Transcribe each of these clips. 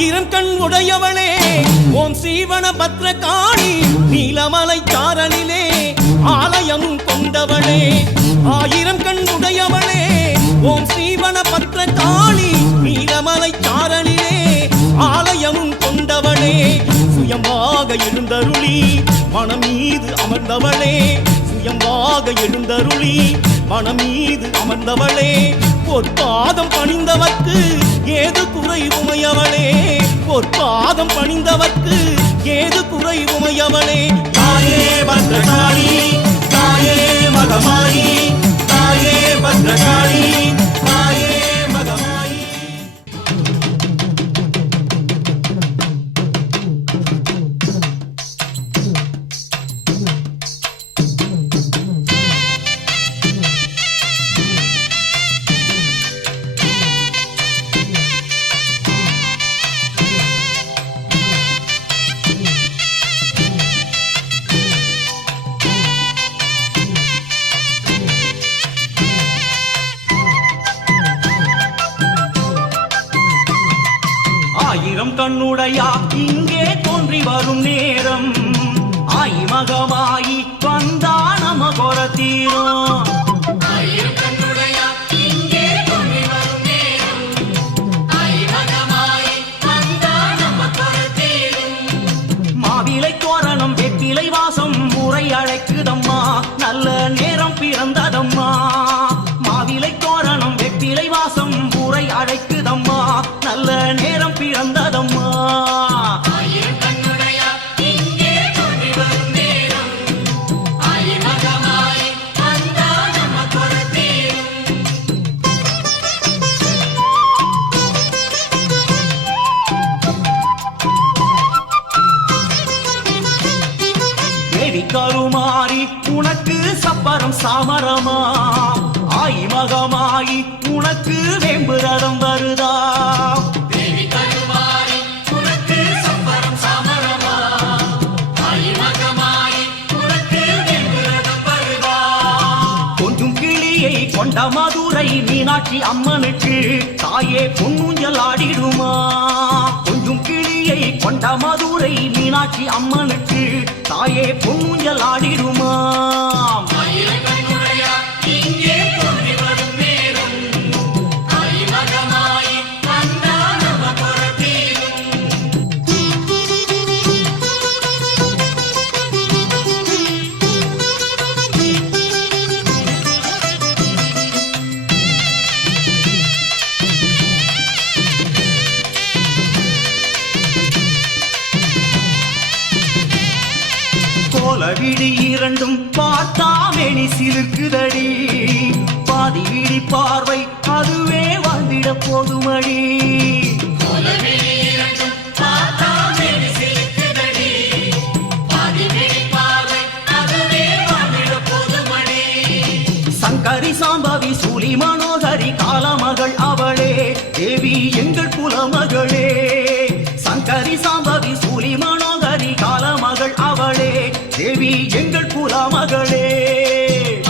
ஆயிரம் கண் உடையவளே ஓம் சீவன பத்ரகாளி நீலமலை சாரலிலே ஆலயம் கொண்டவளே ஆயிரம் கண் உடையவளே ஓம் சீவன பத்ரகாளி நீலமலை சாரலிலே ஆலயம் கொண்டவளே சுயமாக எழுந்தருளி மனம் மீது அமர்ந்தவளே சுயமாக எழுந்தருளி மனம் மீது அமர்ந்தவளே பொற்பாதம் பணிந்தவர்க்கு ஏது குறை உமையவளே பொற்பாதம் பணிந்தவர்க்கு ஏது குறை உமையவளே தாயே பத்ரகாளி தாயே மகமாயி தாயே பத்ரகாளி தாயே மகமாயி ஆயிரம் கண்ணுடையா இங்கே தோன்றி வரும் நேரம் ஆயி மகமாயி வந்தா நம கொர தீரும் ஆயிரம் கண்ணுடையா இங்கே தோன்றி வரும் நேரம் ஆயி மகமாயி வந்தா நம கொர தீரும் மாவிலை தோரணம் வெற்றிலை வாசம் முறை அழைக்குதம்மா நல்ல நேரம் பிறந்ததம்மா மாவிலை தோரணம் வெற்றிலை வாசம் முறை அழைக்குதம்மா நல்ல நேரம் பிறந்ததம்மா ஆயிரம் கண்ணுடையா இங்கே தோன்றி வரும் நேரம் ஆயி மகமாயி வந்தா நம கொர தீரும் தேவி கருமாறி உனக்கு சப்பரம் சாமரமா ஆயி மகமாயி உனக்கு வேம்புரதம் வருதா தேவி கருமாரி உனக்கு சப்பரம் சாமரமா ஆயி மகமாயி உனக்கு வெண்புரதம் வருதா கொஞ்சம் கிளியை கொண்ட மதுரை மீனாட்சி அம்மனுக்கு தாயே பொன்னூஞ்சல் ஆடிடுமா கொஞ்சம் கிளியை கொண்ட மதுரை மீனாட்சி அம்மனுக்கு தாயே பொன்னூஞ்சல் ஆடிடுமா ஆயிரம் கண்ணுடையா இங்கே தோன்றி வரும் நேரம் ஆயி மகமாயி வந்தா நம கொர தீரும் கோல விழி இரண்டும் பார்த்தாமேனி சிலுக்குதடி பாதி விழி பார்வை அதுவே வாழ்ந்திட போதுமடி கோலவிழி இரண்டும் பார்த்தா மேனி சிலுக்குதடி பாதி விழி பார்வை அதுவே வாழ்ந்திட போதுமடி சங்கரி சாம்பவி சூலி மனோகரி காலமகள் அவளே தேவி எங்கள் குலமகளே சங்கரி சாம்பவி சூலி மனோகரி காலமகள் அவளே தேவி எங்கள் குலமகளே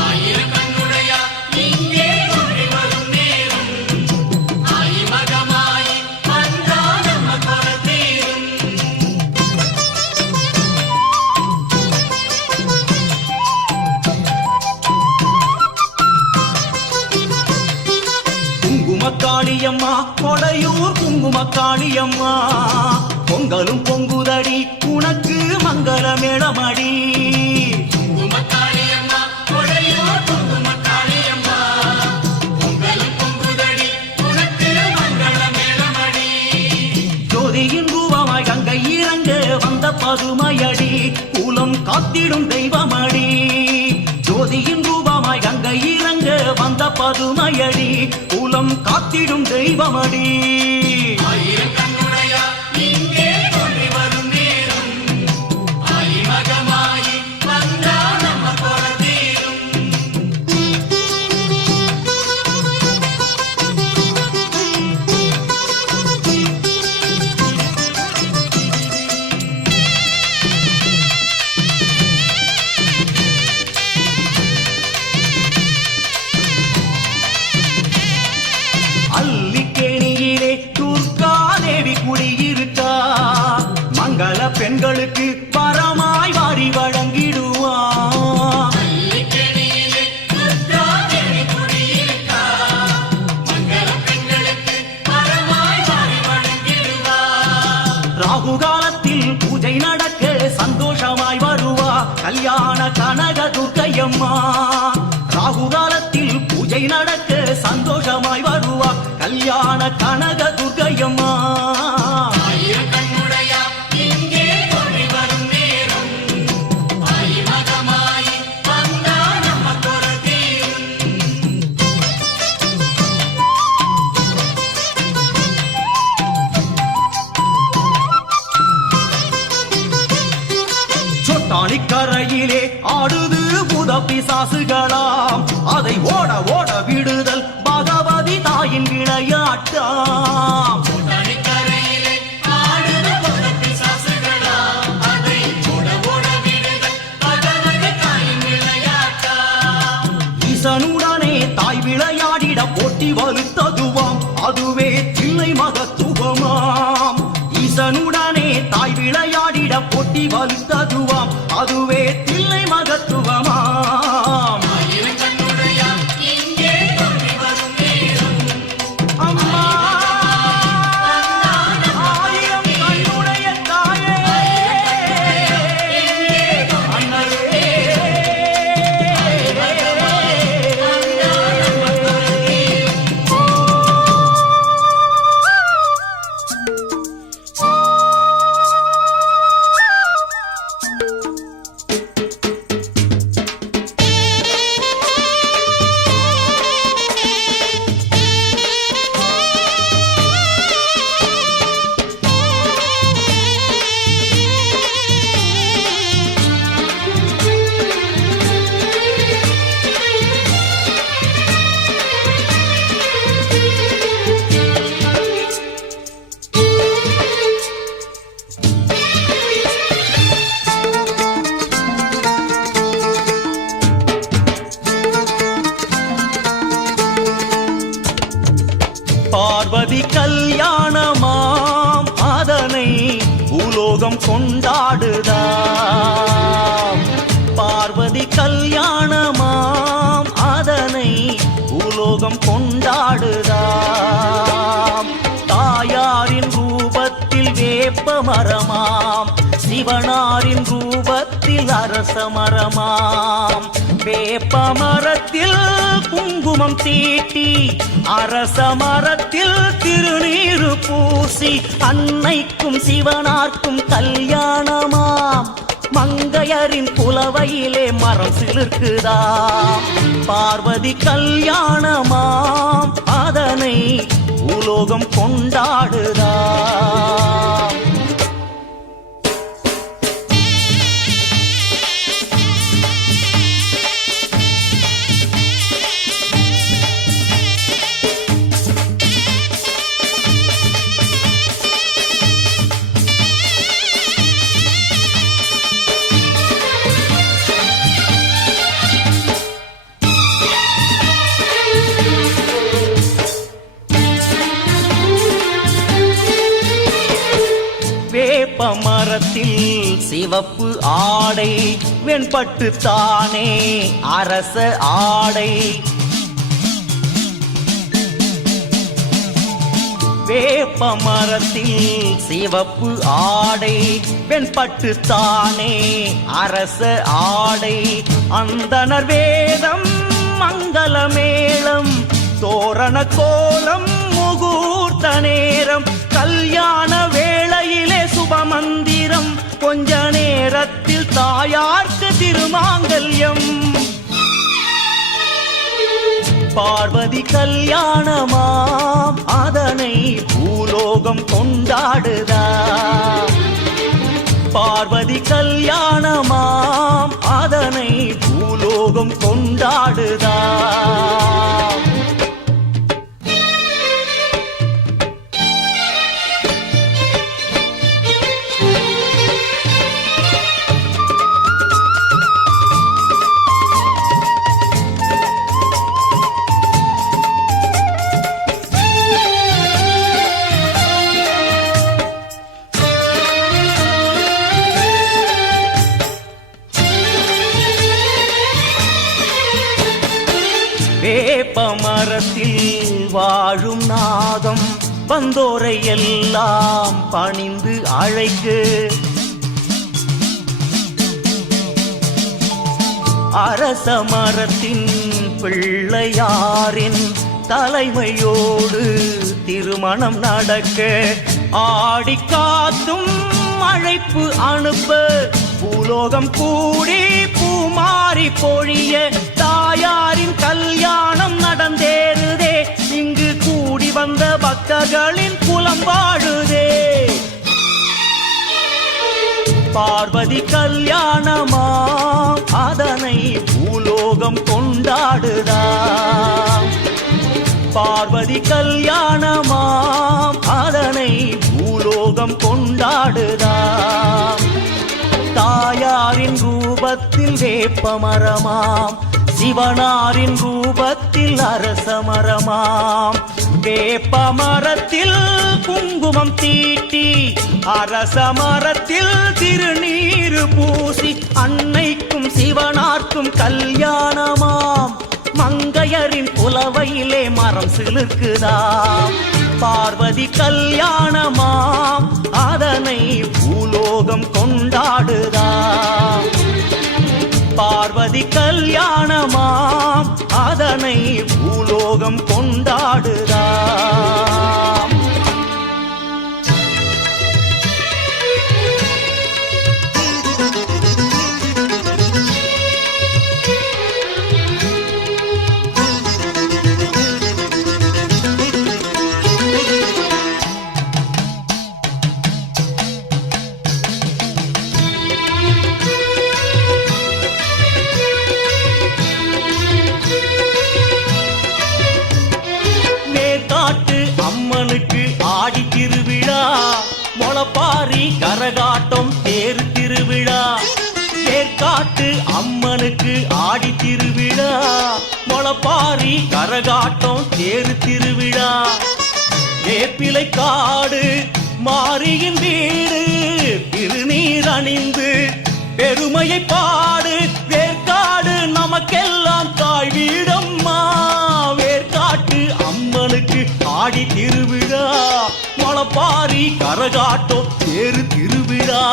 ஆயிரம் கண்ணுடையா இங்கே தோன்றி வரும் நேரம் ஆயி மகமாயி வந்தா நம கொர தீரும் குங்குமக்காளியம்மா கொடையூர் குங்குமக்காளியம்மா பொங்கலும் பொங்குதடி உனக்கு மங்கள மேளமடி குங்குமக்காளியம்மா கொடையூர் குங்குமக்காளியம்மா பொங்கலும் பொங்குதடி உனக்கு மங்கள மேளமடி ஜோதியின் ரூபமாய் கங்கை இறங்க வந்த பதுமையடி குலம் காத்திடும் தெய்வமடி ஜோதியின் ரூபமாய் கங்கை இறங்க வந்த பதுமையடி குலம் காத்திடும் தெய்வமடி ஆயிரம் கண்ணுடையா இங்கே தோன்றி வரும் நேரம் ஆயி மகமாயி வந்தா நம கொர தீரும் பூஜை நடக்க சந்தோஷமாய் வருவா கல்யாண கனக துர்க்கையம்மா. ஆயிரம் கண்ணுடையா இங்கே தோன்றி வரும் நேரம் ஆயி மகமாயி வந்தா நம்ம குறை தீரும். சொட்டாணிக்கரையிலே ஆடுது புத பிசாசுகளாம் அதை ஓட ஓட விடுதல் பகவதி தாயின் விளையாட்டாம். தனிக்கரையிலே ஆடுத பிசாசுகளா அதை ஓட ஓட விடுதல் பகவதி தாயின் விளையாட்டா. ஈசனுடனே தாய் விளையாடிட போட்டி வலுத்ததுவாம் அதுவே தில்லை மகத்துவமாம். ஈசனுடனே தாய் விளையாடிட போட்டி வலுத்ததுவாம் அதுவே தில்லை மகத்துவமாம். ஆயிரம் கண்ணுடையா இங்கே தோன்றி வரும் நேரம் அம்மா ஆயிரம் கண்ணுடைய தாயே அன்னையே. பார்வதி கல்யாணமாம் அதனை பூலோகம் கொண்டாடுதாம். பார்வதி கல்யாணமாம் அதனை பூலோகம் கொண்டாடுதாம். தாயாரின் ரூபத்தில் வேப்ப மரமாம் சிவனாரின் ரூபத்தில் அரச மரமாம். வேப்ப மரத்தில் குங்குமம் தீட்டி அரச மரத்தில் திருநீரு பூசி அன்னைக்கும் சிவனார்க்கும் கல்யாணமாம். மங்கையரின் புலவையிலே மரம் சிலிர்க்குதாம். பார்வதி கல்யாணமாம் அதனை பூலோகம் கொண்டாடுதாம். வேப்ப மரத்தில் சிவப்பு ஆடை வெண்பட்டு தானே அரச ஆடை. வேப்ப மரத்தில் சிவப்பு ஆடை வெண்பட்டு தானே அரச ஆடை. அந்தனர் வேதம் மங்கள மேளம் தோரண கோலம் முகூர்த்த நேரம் கல்யாண வேளையிலே சுபமந்திரம் கொஞ்ச நேரத்தில் தாயார்க்கு திருமாங்கல்யம். பார்வதி கல்யாணமாம் அதனை பூலோகம் கொண்டாடுதாம். பார்வதி கல்யாணமாம் அதனை பூலோகம் கொண்டாடுதாம். வேப்ப மரத்தில் வாழும் நாகம் வந்தோரை எல்லாம் பணிந்து அழைக்கு. அரச மரத்தின் பிள்ளையாரின் தலைமையோடு திருமணம் நடக்க ஆடி காத்தும் அழைப்பு அனுப்ப பூலோகம் கூடி பூமாரி பொழிய தாயாரின் கல்யாணம் நடந்தேறுதே. இங்கு கூடி வந்த பக்தர்களின் குலம் வாழுதே. பார்வதி கல்யாணமாம் அதனை பூலோகம் கொண்டாடுதாம். பார்வதி கல்யாணமாம் அதனை பூலோகம் கொண்டாடுதாம். தாயாரின் ரூபத்தில் வேப்பமரமாம், சிவனாரின் ரூபத்தில் அரசமரமாம். வேப்பமரத்தில் குங்குமம் தீட்டி அரசமரத்தில் திருநீரு பூசி அன்னைக்கும் சிவனார்க்கும் கல்யாணமாம். மங்கையரின் புலவையிலே மரம் சிலிர்க்குதாம். பார்வதி கல்யாணமாம் அதனை பூலோகம் கொண்டாடுதாம். பார்வதி கல்யாணமாம் அதனை பூலோகம் கொண்டாடுதாம். அம்மனுக்கு ஆடி திருவிழா, மொளப்பாரி கரகாட்டம் தேர் திருவிழா. தேர்காட்டு அம்மனுக்கு ஆடி திருவிழா, மொளப்பாரி கரகாட்டம் தேர் திருவிழா. வேப்பிலை காடு மாரியின் வீடு திருநீர் அணிந்து பெருமையை பாடு. வேர்க்காடு நமக்கெல்லாம் தாய் வீடம்மா. வேர்க்காட்டு அம்மனுக்கு ஆடி திருவிழா, மொளப்பாரி கரகாட்டம் தேரு திருவிழா.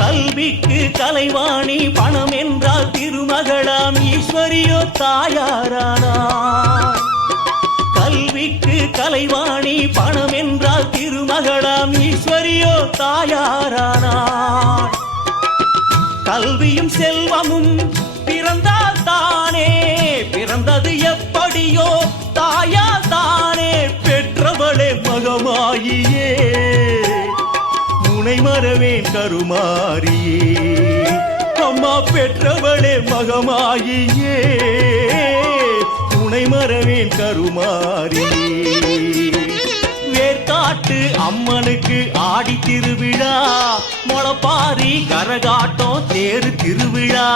கல்விக்கு கலைவாணி பணம் என்றால் திருமகளாம் ஈஸ்வரியோ தாயாரானார். கல்விக்கு கலைவாணி பணம் என்றால் திருமகளாம் ஈஸ்வரியோ தாயாரானார். கல்வியும் செல்வமும் பிறந்தால் தானே, பிறந்தது எப்படியோ தாயால் தானே. பெற்றவளே மகமாயியே முனை மறவேன் கருமாரியே. அம்மா பெற்றவளே மகமாயியே முனை மறவேன் கருமாரியே. வேர்க்காட்டு அம்மனுக்கு ஆடி திருவிழா, மொளப்பாரி கரகாட்டம் தேரு திருவிழா.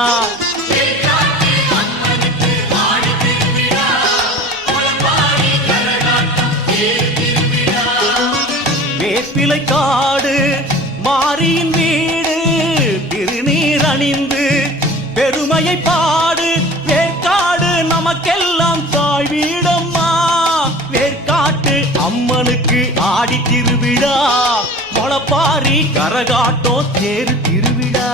வேப்பிலை காடு மாரியின் வீடு திருநீர் அணிந்து பெருமையை பாடு. வேர்க்காடு நமக்கெல்லாம் தாய் வீடம்மா. வேர்க்காட்டு அம்மனுக்கு ஆடி திருவிழா, மொளப்பாரி கரகாட்டம் தேரு திருவிழா.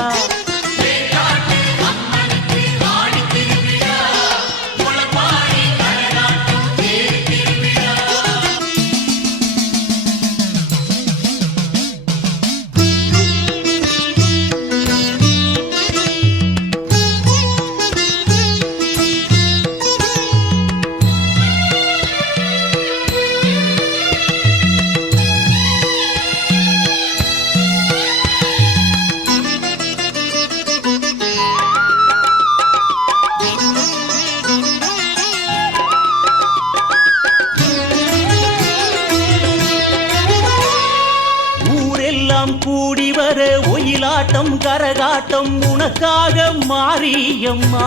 கூடி வர ஒயிலாட்டம் கரகாட்டம் உனக்காக மாரியம்மா.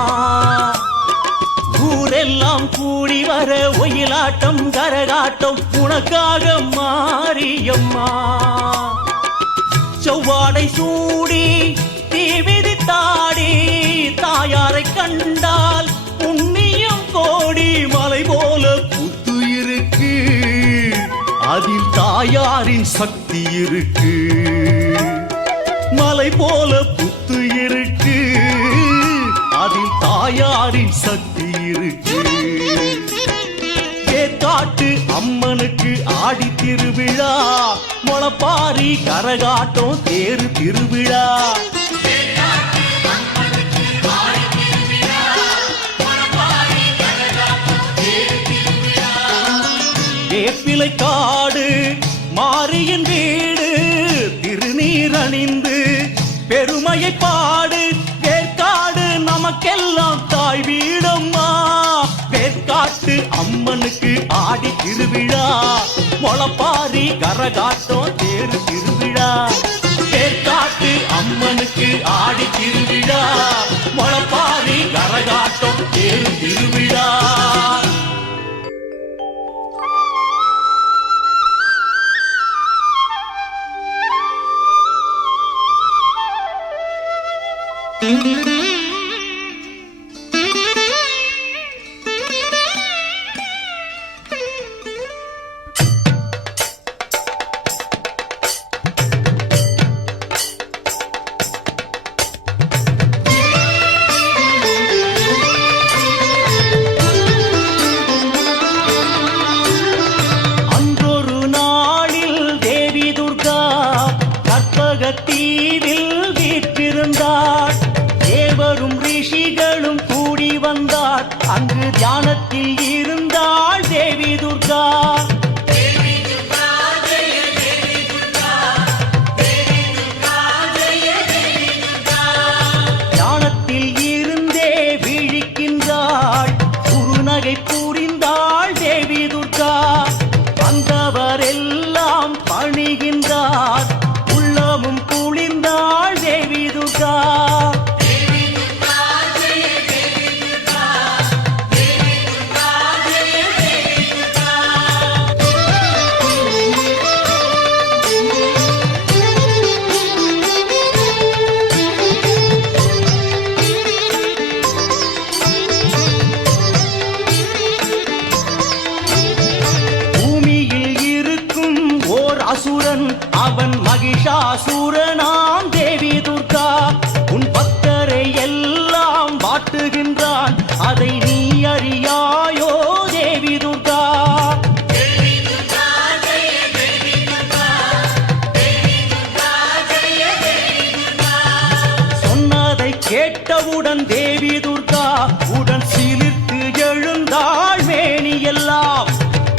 ஊரெல்லாம் கூடி வர ஒயிலாட்டம் கரகாட்டம் உனக்காக மாரியம்மா. செவ்வாடை சூடி தீவிதித்தாடி தாயாரை கண்டால் புண்ணியம் கோடி. மலை போல புத்து இருக்கு அதில் தாயாரின் சக்தி இருக்கு. மலை போல புத்து இருக்கு அதில் தாயாரின் சக்தி இருக்கு. ஏற்காட்டு அம்மனுக்கு ஆடி திருவிழா, முளப்பாரி கரகாட்டம் தேரு திருவிழா. வேப்பிலை காடு மாரியின் வீடு திருநீர் அணிந்து பெருமையை பாடு. வேற்காடு நமக்கெல்லாம் தாய் வீடம்மா. வேற்காட்டு அம்மனுக்கு ஆடி திருவிழா, முளப்பாரி கரகாட்டம் தேரு திருவிழா. வேற்காட்டு அம்மனுக்கு ஆடி திருவிழா, முளப்பாரி கரகாட்டம் தேரு திருவிழா. அன்றொரு நாளில் தேவி துர்கா கற்பகத்தீவில் வீற்றிருந்தாள். தேவரும் ரிஷிகளும் கூடி வந்தார். அங்கு தியானத்தில் இருந்தாள் தேவி துர்கா. தியானத்தில் இருந்தே விழிக்கின்றாள். குறுநகை புரிந்தாள் தேவி துர்கா. வந்தவரெல்லாம் பணிகின்றார். உள்ளமும் குளிர்ந்தாள் தேவி துர்கா. பூமியில் இருக்கும் ஓர் அசுரன், அவன் மகிஷாசுரனாம் தேவி துர்கா. உன் பக்தரை எல்லாம் வாட்டுகின்றான், அதை நீ அறியாயோ தேவி துர்கா. சொன்னதை கேட்டவுடன் தேவி துர்கா உடன் சிலிர்த்து எழுந்தாள் மேனியெல்லாம்.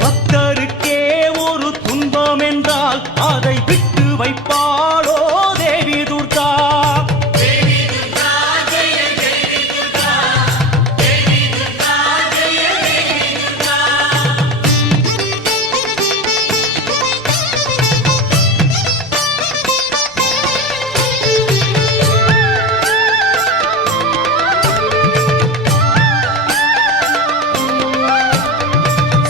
பக்தருக்கே ஒரு துன்பம் என்றால் அதை விட்டு வைப்பாளோ தேவி துர்கா.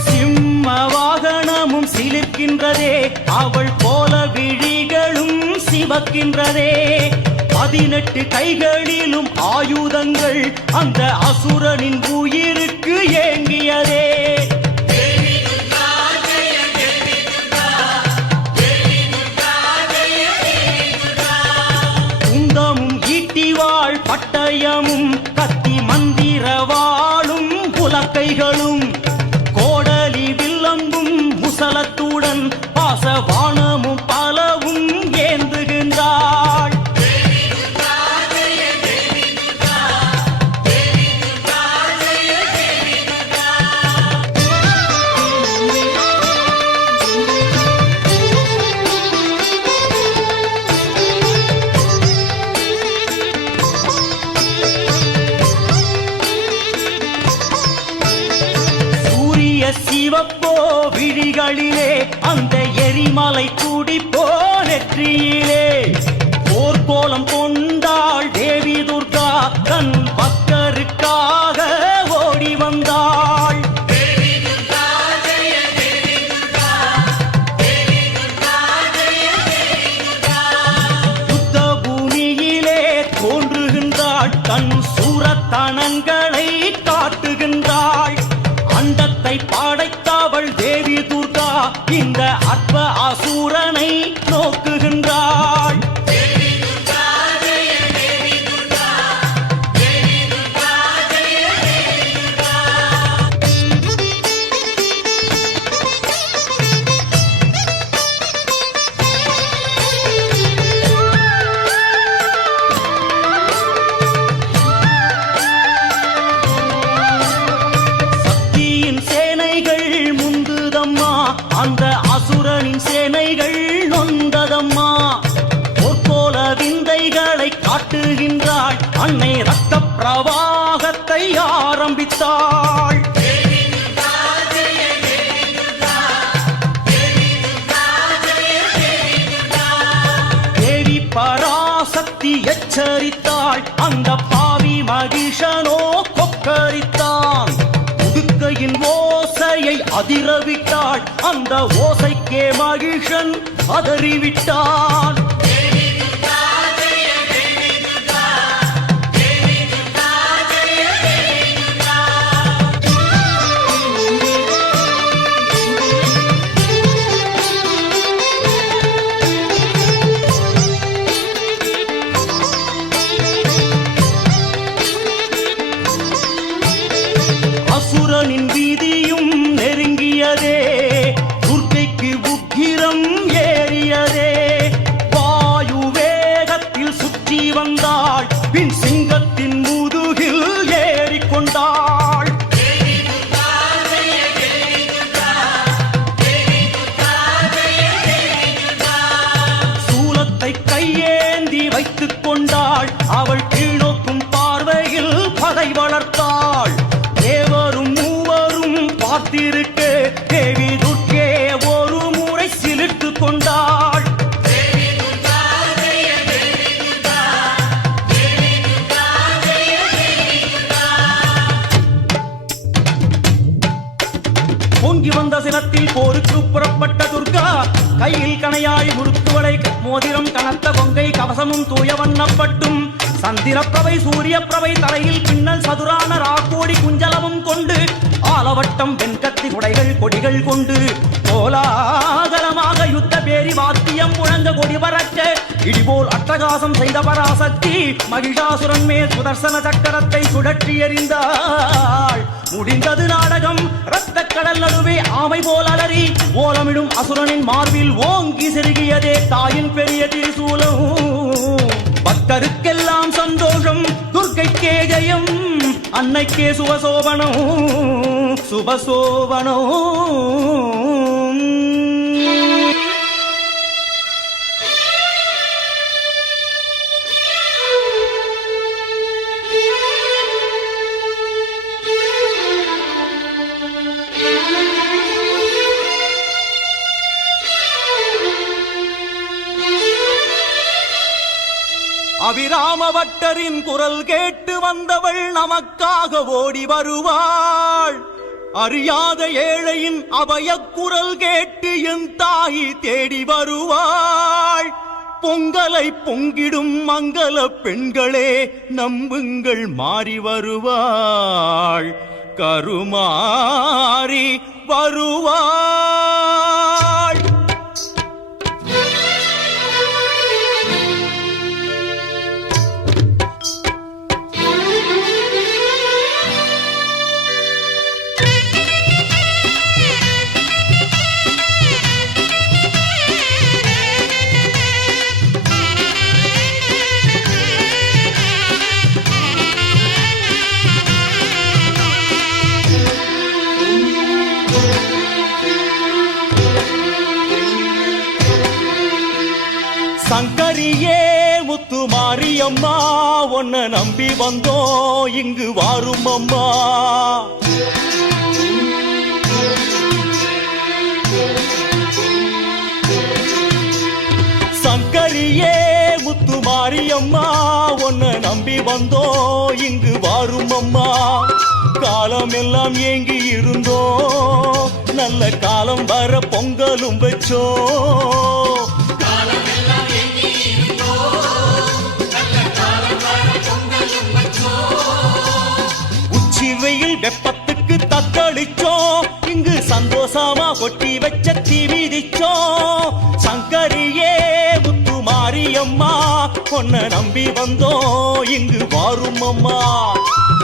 சிம்ம வாகனமும் சிலிர்க்கின்றதே, அவள் போல விழிகளும் சிவக்கின்றதே. 18 கைகளிலும் ஆயுதங்கள் அந்த அசுரனின் உயிருக்கு ஏங்கியதே. குந்தமும் ஈட்டிவாள் பட்டயமும் கத்தி மந்திரவாளும் புலக்கைகளும் கோடலி வில்லம்பும் முசலத்துடன் பாசவானமும் பலவும் ஏந்துகின்றாள். சிவப்போ விழிகளிலே, அந்த எரிமலை துடிப்போ நெற்றியிலே. போர் பொற்கோலம் கொண்டாள் தேவி துர்கா தன் பக்தருக்காக ஓடி வந்தாள். தேவி துர்கா ஜெய தேவி துர்கா தேவி துர்கா ஜெய தேவி துர்கா யுத்த பூமியிலே தோன்றுகின்றாள் தன் சூரத்தனங்களை காட்டுகின்றாள். அண்டத்தை படைத்தவள் தேவி துர்கா இந்த அற்ப அசூரனை நோக்குகின்றாள். தேவி துர்கா ஜெய தேவி துர்கா தேவி துர்கா ஜெய தேவி துர்கா சக்தியின் சேனைகள் முந்துதம்மா அந்த அசுரனின் சேனைகள் நொந்ததம்மா. பொற்கோல விந்தைகளை காட்டுகின்றாள் அன்னை ரத்த பிரவாகத்தை ஆரம்பித்தாள். தேவி துர்கா ஜெய தேவி துர்கா தேவி துர்கா ஜெய தேவி துர்கா தேவி பராசக்தி எச்சரித்தாள் அந்த பாவி மகிஷனோ கொக்கரித்தான். உடுக்கையின் ஓசையை அதிரவிட்டாள் அந்த ஓசைக்கே மகிஷன் அதறிவிட்டான். தேவி துர்கா ஜெய தேவி துர்கா தேவி துர்கா ஜெய தேவி துர்கா அசுரனின் வீதியும் நெருங்கியதே துர்க்கைக்கு உக்கிரம் ஏறியதே. வாயு வேகத்தில் சுற்றி வந்தாள் பின் சிங்கத்தின் முதுகில் ஏறிக்கொண்டாள். தேவி துர்கா ஜெய தேவி துர்கா தேவி துர்கா ஜெய தேவி துர்கா சூலத்தை கையேந்தி வைத்துக் கொண்டாள் அவள் கீழ்நோக்கும் பார்வையில் பகை வளர்த்தாள். தேவரும் மூவரும் பார்த்திருக்க தேவி துர்க்கே ஒரு முறை சிலிர்த்து கொண்டாள். தேவி துர்கா ஜெய தேவி துர்கா தேவி துர்கா ஜெய தேவி துர்கா பொங்கி வந்த சினத்தில் போருக்கு புறப்பட்ட துர்கா கையில் கணையாய் முறுக்குவளை மோதிரம் கனத்த கொங்கை கவசமும் தூய வண்ணப்பட்டும் சந்திரப்பிரவை சூரியப்பிரவை தலையில் பின்னல் சதுரான ராக்கோடி குஞ்சலமும் கொண்டு ஆலவட்டம் வெண்கத்தி குடைகள் கொடிகள் கொண்டு கோலாகலமாக யுத்த பேரி வாத்தியம் முழங்க கொடி பறக்க இடிபோல் அட்டகாசம் செய்த பராசக்தி மகிஷாசுரன் மேல் சுதர்சன சக்கரத்தை சுழற்றி எறிந்தாள். முடிந்தது நாடகம். இரத்த கடல் நடுவே ஆமை போல் அலறி ஓலமிடும் அசுரனின் மார்பில் ஓங்கி செருகியதே தாயின் பெரிய திரிசூலம். பக்தருக்கெல்லாம் சந்தோஷம் துர்க்கைக்கே ஜெயம் அன்னைக்கே சுபசோபனம் சுபசோபனம். அபிராமபட்டரின் குரல் கேட்டு வந்தவள் நமக்காக ஓடி வருவாள். அறியாத ஏழையின் அபயக் குரல் கேட்டு என் தாயி தேடி வருவாள். பொங்கலை பொங்கிடும் மங்கள பெண்களே நம்புங்கள் மாறி வருவாள். கருமாறி வருவாள். சங்கரியே முத்து மாரியம்மா உன்னை நம்பி வந்தோம் இங்கு வாரும் அம்மா. சங்கரியே முத்து மாரியம்மா உன்னை நம்பி வந்தோம் இங்கு வாரும் அம்மா. காலம் எல்லாம் ஏங்கி இருந்தோம் நல்ல காலம் வர பொங்கலும் வச்சோம். காலமெல்லாம் எங்கி இருந்தோம் நல்ல காலம் வர பொங்கலும் வச்சோம். உச்சி வெயில் வெப்பத்துக்கு தத்தளிச்சோம் இங்கு சந்தோஷமா கொட்டி வச்ச தீ மிதிச்சோம். சங்கரியே முத்து மாரியம்மா உன்னை நம்பி வந்தோம் இங்கு வாரும் அம்மா.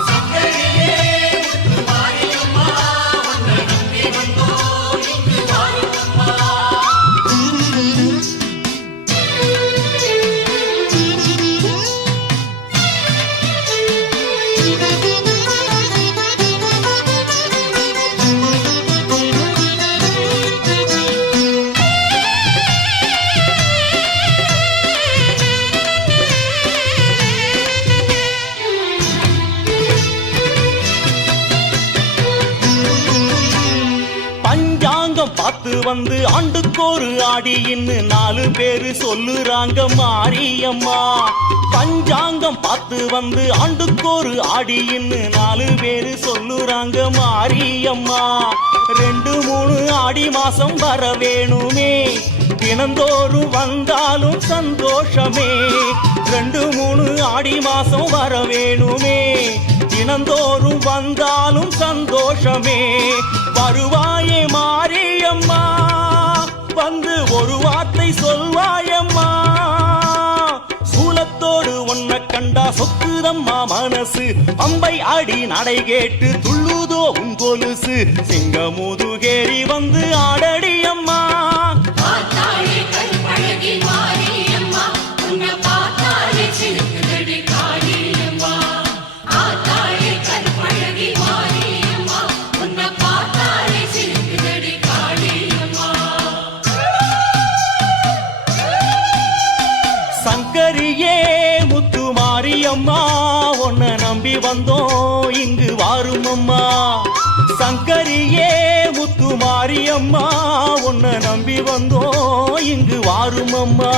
சங்கரியே முத்து மாரியம்மா உன்னை நம்பி வந்தோம் இங்கு வாரும் அம்மா. பஞ்சாங்கம் பார்த்து வந்து ஆண்டுக்கோரு ஆடின்னு 4 பேரு சொல்லுறாங்க மாரியம்மா. பஞ்சாங்கம் பார்த்து வந்து ஆண்டுக்கோரு ஆடின்னு 4 பேரு சொல்லுறாங்க மாரியம்மா. 2-3 ஆடி மாசம் வர வேணுமே தினந்தோறும் வந்தாலும் சந்தோஷமே. 2-3 ஆடி மாசம் வர வேணுமே தினந்தோறும் வந்தாலும் சந்தோஷமே. வருவாயே மாரியம்மா வந்து ஒரு வார்த்தை சொல்வாயம்மா. சூலத்தோடு உன்னை கண்டா சொக்குதம்மா மனசு. பம்பை அடி நடை கேட்டு துள்ளுதோ உன் கொலுசு. சிங்கமுதுகேறி வந்து ஆடடி அம்மா. பார்த்தாலே கற்பழகி மாரியம்மா உன்னை பார்த்தாலே சிரிக்குதடி காளியம்மா. பார்த்தாலே கற்பழகி மாரியம்மா உன்னை பார்த்தாலே சிரிக்குதடி காளியம்மா. சங்கரியே முத்து மாரியம்மா உன்னை நம்பி வந்தோம் இங்கு வாரும் அம்மா. சங்கரியே முத்து மாரியம்மா உன்னை நம்பி வந்தோம் இங்கு வாரும் அம்மா.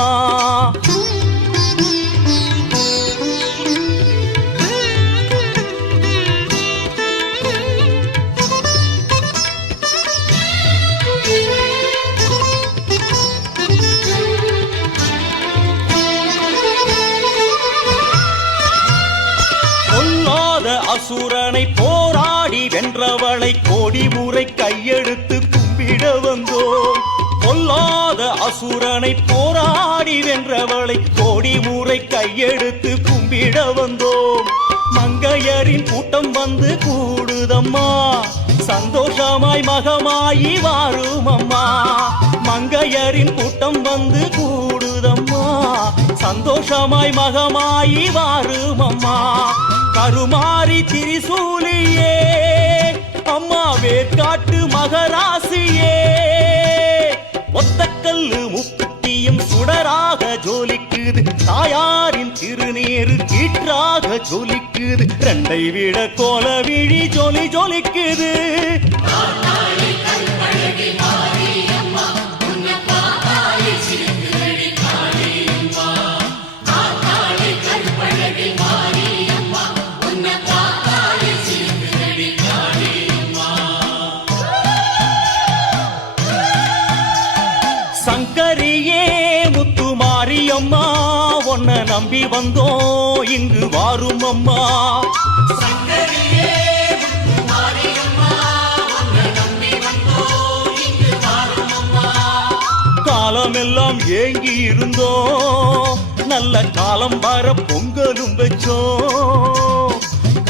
பொல்லாத அசுரனை போராடி வென்றவளை கோடி முறை கையெடுத்து கும்பிட வந்தோம். பொல்லாத அசுரனை போராடி வென்றவளை கோடி முறை கையெடுத்து கும்பிட வந்தோம். மங்கையரின் கூட்டம் வந்து கூடுதம்மா சந்தோஷமாய் மகமாயி வாரும் அம்மா. மங்கையரின் கூட்டம் வந்து கூடுதம்மா சந்தோஷமாய் மகமாயி வாரும் அம்மா. கருமாரி திரிசூலியே அம்மா வேர்காட்டு மகராசியே. ஒத்தக்கல்லு முக்குத்தியும் சுடராக ஜோலிக்குது. தாயாரின் திருநீரு கீற்றாக ஜொலிக்குது. 2ஐ விட கோலவிழி ஜொலி ஜொலிக்குது. பார்த்தாலே கற்பழகி மாரியம்மா உன்னை பார்த்தாலே சிரிக்குதடி காளியம்மா. பார்த்தாலே கற்பழகி மாரியம்மா உன்னை பார்த்தாலே சிரிக்குதடி காளியம்மா. சங்கரியே முத்து மாரியம்மா உன்னை நம்பி வந்தோம் இங்கு வாரும் அம்மா. சங்கரியே முத்து மாரியம்மா உன்னை நம்பி வந்தோம் இங்கு வாரும் அம்மா. காலமெல்லாம் ஏங்கி இருந்தோம் நல்ல காலம் வர பொங்கலும் வச்சோம்.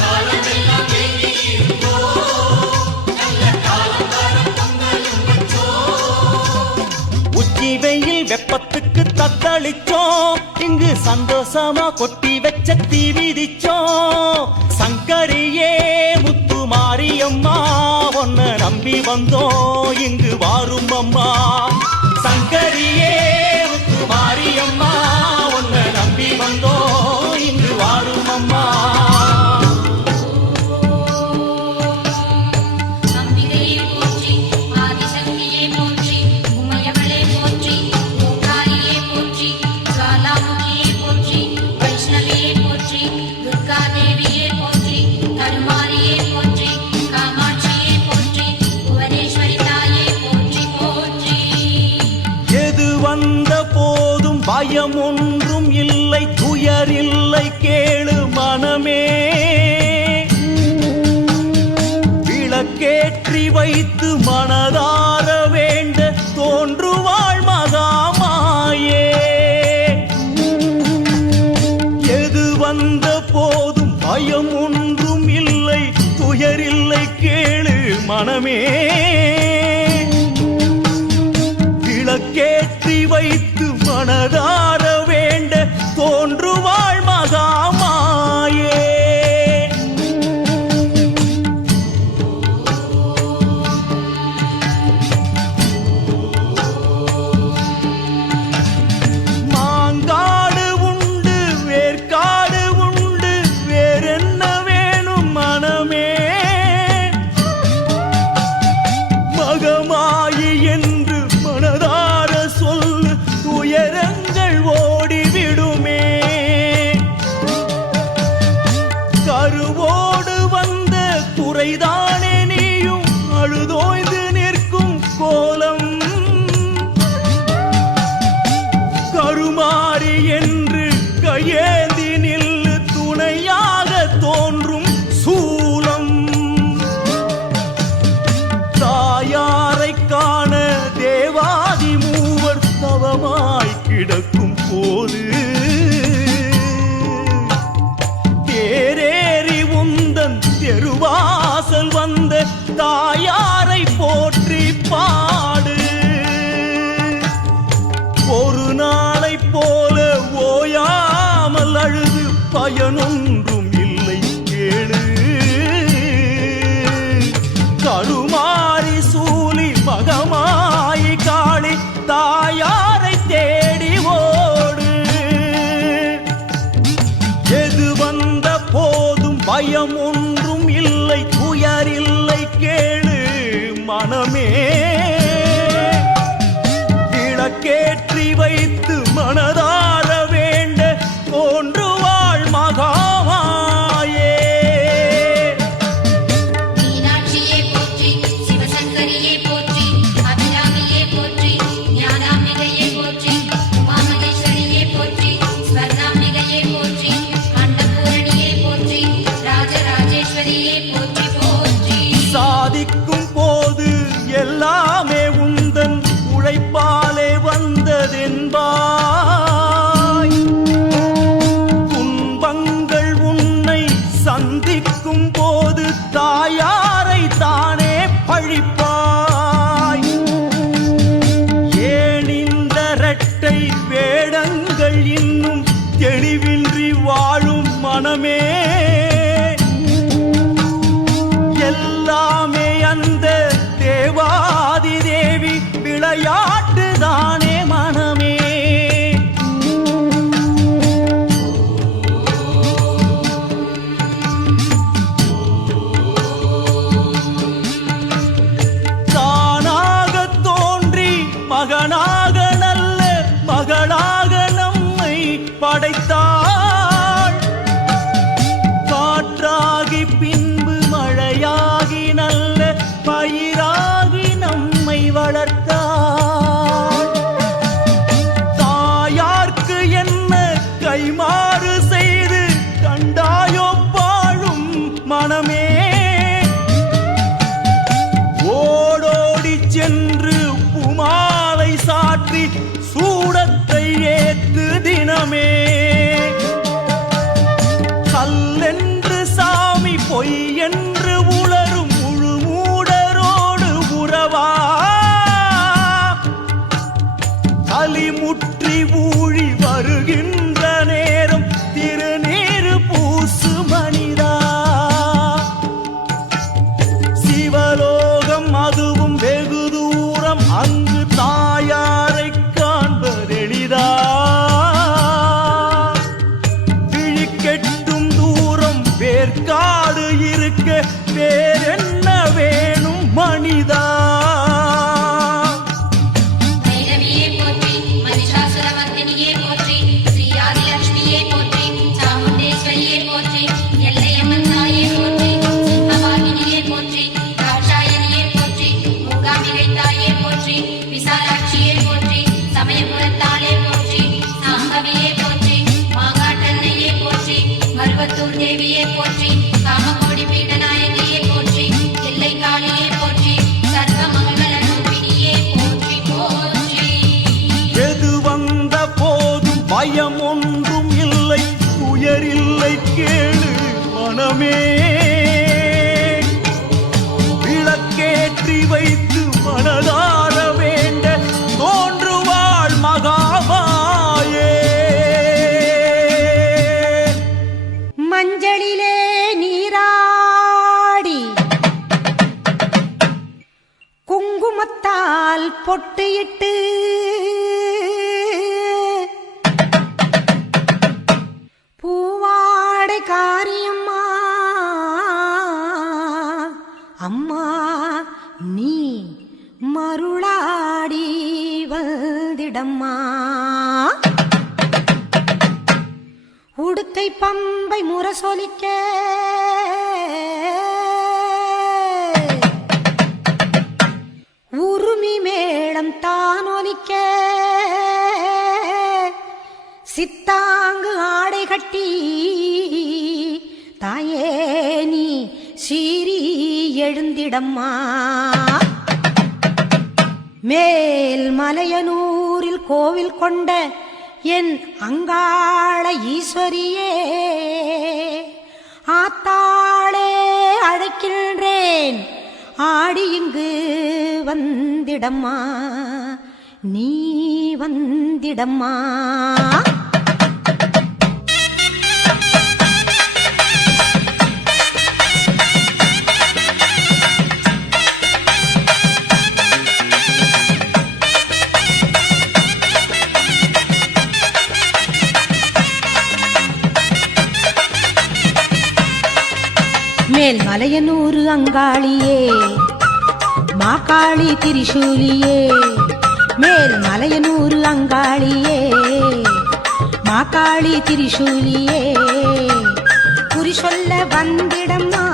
காலமெல்லாம் ஏங்கி இருந்தோம் நல்ல காலம் வர பொங்கலும் வச்சோம். உச்சி வெயில் வெப்பத்துக்கு தத்தளிச்சோம் இங்கு சந்தோஷமா கொட்டி வச்ச தீ மிதிச்சோம். சங்கரியே முத்து மாரியம்மா உன்னை நம்பி வந்தோம் இங்கு வாரும் அம்மா. சங்கரியே முத்து மாரியம்மா உன்னை நம்பி வந்தோம் இங்கு வாரும் அம்மா. அம்பிகையே போற்றி, ஆதிசக்தியே போற்றி, உமையவளே போற்றி, ஓங்காரியே போற்றி, ஜுவாலாமுகியே போற்றி, விளக்கேற்றி வைத்து மனதார வேண்ட தோன்றுவாள் மகாமாயே. எது வந்த போதும் பயம் ஒன்றும் இல்லை, துயரில்லை கேளு மனமே. விளக்கேற்றி வைத்து மனதார வேண்ட தோன்றுவாள் மகாமாயே. மாங்காடு உண்டு வேர்க்காடு உண்டு, வேறென்ன வேணும் மனமே. மகமாயி என்று மனதார சொல்லு, துயரங்கள் ஓடிவிடுமே. கருவோடு வந்த குறைதானே நீயும் அழுதோய்ந்து நிற்கும் கோலம். கருமாறி என்று கையேந்தி நில்லு, துணையாக தோன்றும் சூலம். தாயாரை காண தேவாதி மூவர் தவமாய் கிடக்கும் போது, தேரேறி உந்தன் தெருவாசல் வந்த தாயாரை போற்றி பாடு. ஒரு நாளை போல ஓயாமல் அழுது பயனொன்றும் இல்லை கேளு. கருமாரி சூலி மகமாயி காளி தாயாரை தேடி ஓடு. எது வந்த போதும் பயம் ஒன்றும் இல்லை, துயரில்லை கேளு மனமே. விளக்கேற்றி வைத்து மனதார வேண்ட தோன்றுவாள் மகாமாயே. மீனாட்சியே போற்றி, சிவசங்கரியே போற்றி, அபிராமியே போற்றி, ஞானாம்பிகையே போற்றி, உமாமகேஸ்வரியே போற்றி, ஸ்வர்ணாம்பிகையே போற்றி, அன்னபூரணியே போற்றி, ராஜராஜேஸ்வரியே போற்றி போற்றி. சாதிக்கும் போது எல்லாமே உந்தன் உழைப்பாலே வந்ததென்பாய். துன்பங்கள் உன்னை சந்திக்கும் போது தாயாரை தானே பழிப்பாய். ஏன் இந்த இரட்டை வேடங்கள் இன்னும் தெளிவின்றி வாழும் மனமே. எல்லாமே அந்த தேவாதி தேவி விளையாட்டு தானே மனமே. தானாக தோன்றி மகனாக நல்ல மகளாக நம்மை படைத்தாள். காற்றாகி பின்பு மழையாகி நல்ல பயிராகி நம்மை வளர்த்தாள். தாயார்க்கு என்ன கைமாறு செய்து கண்டாயோ பாழும் மனமே. ஓடோடி சென்று புமாலை சாற்றி சூடத்தை ஏத்து தினமே. கல்லென்று சாமி பொய் என்று உளரும் முழு மூடரோடு உறவா. களிமுற்றி ஊழி வருகின்ற நேரம் திருநீறு பூசு மனிதா. சிவலோகம் அதுவும் வெகு தூரம், அங்கு தாயாரை காண்பதெளிதா. விழிக்கெட்டும் தூரம் வேர்க்காடு இருக்க வேறென்ன வேணும் மனிதா. பைரவியே போற்றி, மகிஷாசுரமர்த்தினியே போற்றி, ஸ்ரீ ஆதிலட்சுமியே போற்றி, சாமுண்டேஸ்வரியே போற்றி, எல்லையம்மன் தாயே போற்றி, சிம்மவாகினியே போற்றி, தாட்சாயணியே போற்றி, மூகாம்பிகை தாயே போற்றி, விசாலாட்சியே போற்றி, சமயபுரத்தாளே போற்றி, சாம்பவியே போற்றி, மாகாட்டன்னையே போற்றி, மருவத்தூர் தேவியே போற்றி, காமகோடி பீடநாயகியே போற்றி. ஐயம் ஒன்றும் இல்லை உயரில்லை கேளு மனமே விளக்கேற்றி வைத்து மனதார வேண்ட தோன்றுவாள் மகாமாயே மஞ்சளிலே நீராடி குங்குமத்தால் பொட்டியிட்டு பூவாடை காரியம்மா அம்மா நீ மருளாடி வந்திடம்மா உடுக்கை பம்பை முரசொலிக்க உருமி மேளம் தானொலிக்க சித்தாங்கு ஆடை கட்டி தாயே நீ சீறி எழுந்திடம்மா மேல் மலையனூரில் கோவில் கொண்ட என் அங்காள ஈஸ்வரியே ஆத்தாளே அழைக்கின்றேன் ஆடி இங்கு வந்திடம்மா நீ வந்திடம்மா மேல் மலையனூர் அங்காளியே மாகாளி திரிசூலியே மேல் மலையனூர் அங்காளியே மாகாளி திரிசூலியே குறி சொல்ல வந்திடம்மா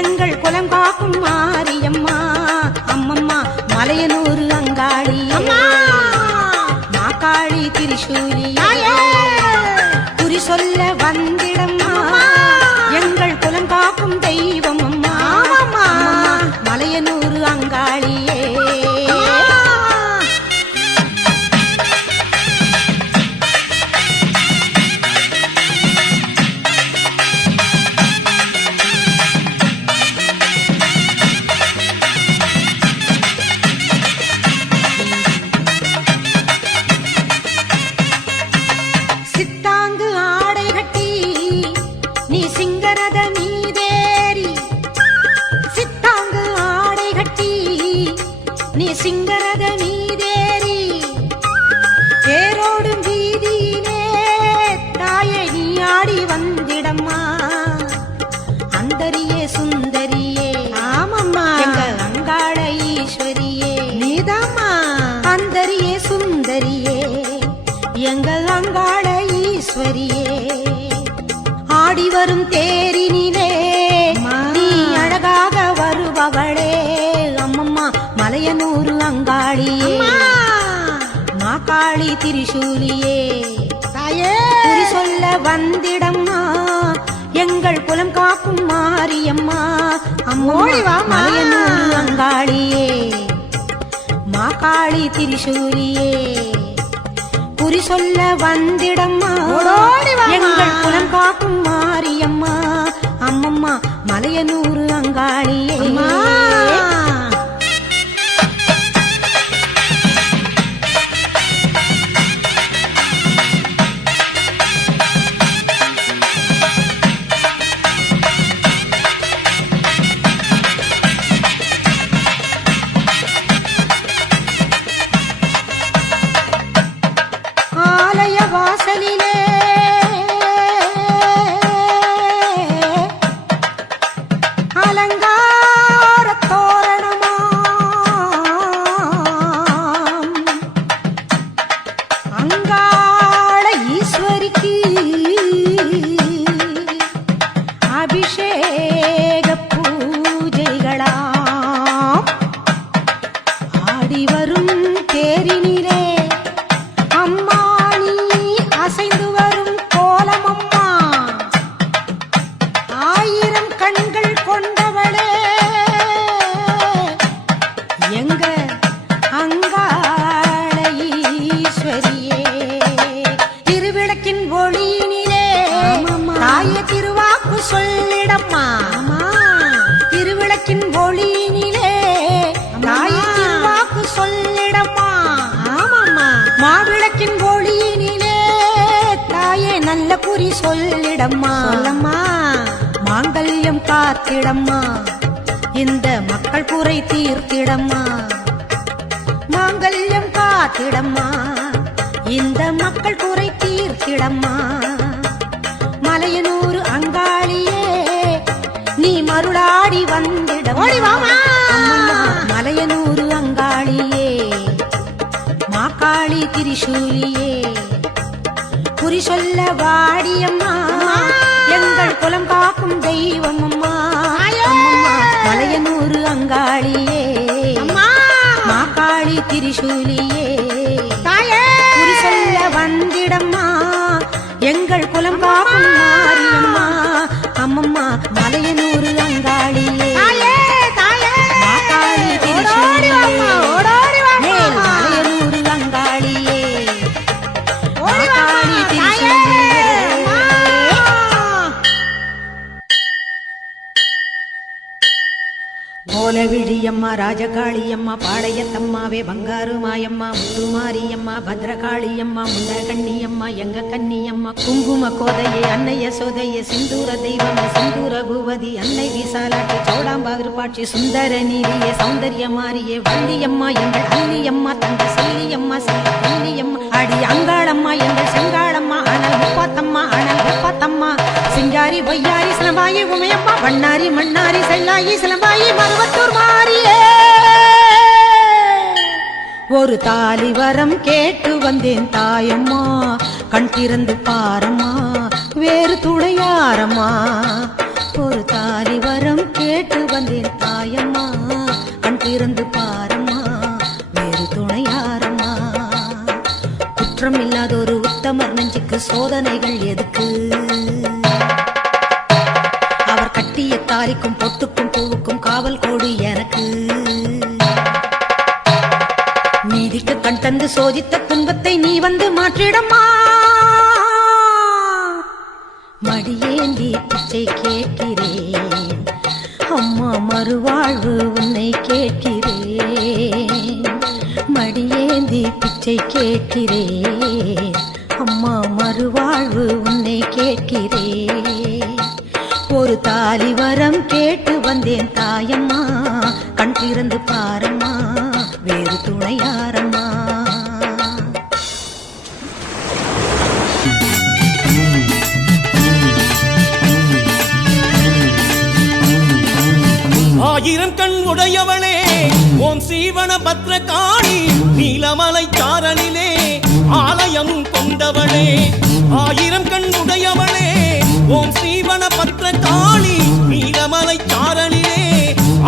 எங்கள் குலம் காக்கும் மாரியம்மா அம்மம்மா மலையனூர் அங்காளியே மாகாளி திரிசூலியே குறி சொல்ல வந்திடம்மா எங்கள் குலம் காக்கும் தெய்வம் அம்மா மலையனூர் அங்காளியே சித்தாங்கு ஆடை கட்டி நீ சிங்கரத மீதேறி சித்தாங்கு ஆடை கட்டி நீ சிங்கரத மீதேறி தேரோடும் வீதியிலே தாயை நீ ஆடி வந்திடம்மா அந்தரியே சுந்தரியே ஆமம்மா எங்க அங்காள ஈஸ்வரியே நீதாம்மா அந்தரியே சுந்தரியே எங்கள் அங்காள ஈஸ்வரியே ஆடி வரும் தேரினிலே நீ அழகாக வருபவளே அம்மம்மா மலையனூர் அங்காளியே மாகாளி திரிசூலியே குறி சொல்ல வந்திடம்மா எங்கள் குலம் காக்கும் மாரியம்மா அம்மோடிவா மலையனூர் அங்காளியே மாகாளி திரிசூலியே குறி சொல்ல வந்திடம்மா எங்கள் குலம் காக்கும் மாரியம்மா அம்மம்மா மலையனூர் அங்காளியே ஆலய வாசலிலே அலங்கார தோரணமாம் அங்காள ஈஸ்வரிக்கு அபிஷேக பூஜைகளாம் ஆடி வரும் தேரினிலே அம்மா நீ அசைந்து வரும் கோலமம்மா ஆயிரம் கண்கள் கொண்டவளே சொல்லிடம்மா சொல்லம்மா மாங்கல்யம் காத்திடம்மா இந்த மக்கள் குறை தீர்த்திடம்மா மாங்கல்யம் காத்திடம்மா இந்த மக்கள் குறை தீர்த்திடம்மா மலையனூர் அங்காளியே நீ மருளாடி வந்திடம்மா மலையனூர் அங்காளியே மாக்காளி திரிசூலியே குறி சொல்ல வாடியம்மா எங்கள் குலம் காக்கும் தெய்வம் அம்மா மலையனூர் அங்காளியே மாக்காளி திரிசூலியே குறி சொல்ல வந்திடம்மா எங்கள் குலம் காக்கும் மாரியம்மா அம்மம்மா மலையனூர் அங்காளியே மாக்காளி திரிசூலியே மலையனூர் அங்காளியே மாக்காளி திரிசூலியே கோலவிழியம்மா ராஜகாளியம்மா பாளையத்தம்மாவே பங்காரு மாயம்மா முத்துமாரியம்மா பத்ரகாளியம்மா முண்டகண்ணியம்மா எங்க கன்னியம்மா குங்கும கோதையே அன்னைய சோதைய சிந்தூர தெய்வமே சிந்தூர பூவதி அன்னை விசாலாட்டி சோடாம்பாவிருப்பாட்சி சுந்தர நீரியே சௌந்தர்ய மாரியே வள்ளியம்மா எங்கள் அள்ளியம்மா தங்க செல்லியம்மா செல்ல கன்னியம்மா அடி அங்காளம்மா எங்கள் செங்காளம்மா அனல் முப்பாத்தம்மா அனல் வெப்பாத்தம்மா சிங்காரி பொய்யாரி சிலம்பாயி உமையம்மா வண்ணாரி மண்ணாரி செல்லாயி சிலம்பாயி மருவத்தூர் மாரியே ஒரு தாலி வரம் கேட்டு வந்தேன் தாயம்மா கண் திறந்து பாரம்மா வேறு துணையாரம்மா ஒரு தாலி வரம் கேட்டு வந்தேன் தாயம்மா கண் திறந்து பாரம்மா வேறு துணையாரம்மா குற்றம் இல்லாத ஒரு உத்தமர் நெஞ்சுக்கு சோதனைகள் எதுக்கு அவர் கட்டிய தாலிக்கும் பொட்டுக்கும் பூவுக்கும் காவல் கோடு எனக்கு நீதிக்கு கண் தந்து சோதித்த துன்பத்தை நீ வந்து மாற்றிடம்மா மடியேந்தி பிச்சை கேட்கிறேன் அம்மா மறுவாழ்வு உன்னை கேட்கிறேன் மடியேந்தி பிச்சை கேட்கிறேன் அம்மா மறுவாழ்வு உன்னை கேட்கிறேன் ஒரு தாலி வரம் கேட்டு வந்தேன் தாயம்மா கண் திறந்து பாரம்மா வேறு துணையாரம்மா ஆயிரம் கண் உடையவளே ஓம் சீவன பத்ரகாளி நீலமலை சாரலிலே ஆலயம் கொண்டவளே ஆயிரம் கண் உடையவளே ஓம் சீவன பத்ரகாளி நீலமலை சாரலிலே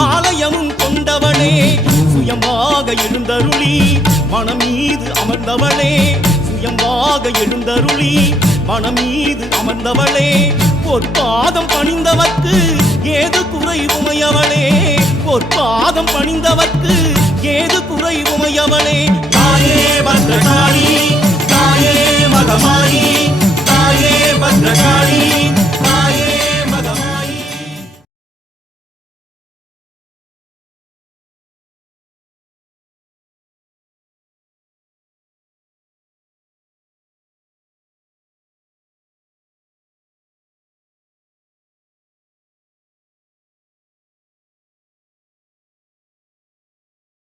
ஆலயம் கொண்டவளே சுயமாக எழுந்தருளி மனம் மீது அமர்ந்தவளே சுயமாக எழுந்தருளி மனம் மீது அமர்ந்தவளே பொற்பாதம் பணிந்தவர்க்கு ஏது குறை உமையவளே பொற்பாதம் பணிந்தவர்க்கு ஏது குறை உமையவளே தாயே பத்ரகாளி தாயே மகமாயி தாயே பத்ரகாளி